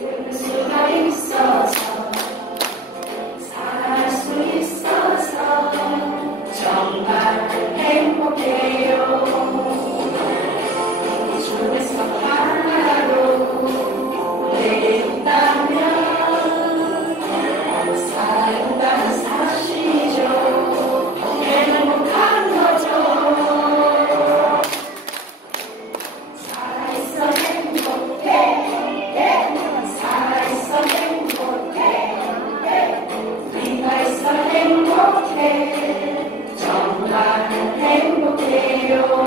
Dün so sağ 행복해. 정말 행복해요.